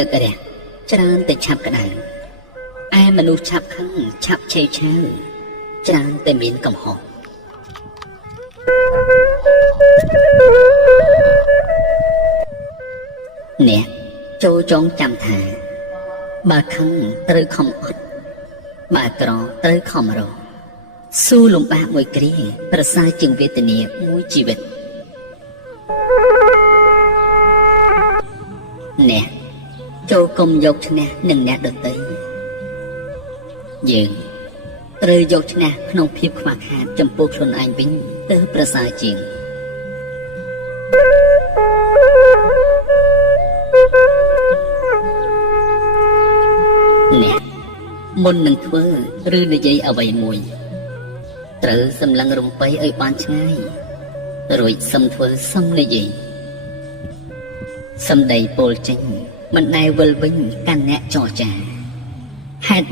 ទឹករះច្រើនតែឆាប់ក្តៅឯមនុស្សឆាប់ខឹងឆាប់ឆេវឆាវច្រើនតែមានកំហុសអ្នកចូលចងចាំថាបើខឹងត្រូវខំអត់បើក្រត្រូវខំរកស៊ូលំបាកមួយគ្រាប្រសើរជាងវេទនាមួយជីវិតអ្នកចូលកុំយកឈ្នះនឹងអ្នកដទៃយើងត្រូវយកឈ្នះក្នុងភាពខ្វះខាតចំពោះខ្លួនឯងវិញទៅប្រសើរជាងអ្នកមុននឹងធ្វើឬនិយាយអ្វីមួយត្រូវសម្លឹងរំពៃឲ្យបានឆ្ងាយរួចសឹមធ្វើសឹមនិយាយសម្ដីពោលចេញមិនដែលវិលវិញកាន់អ្នកចរចាហេតុ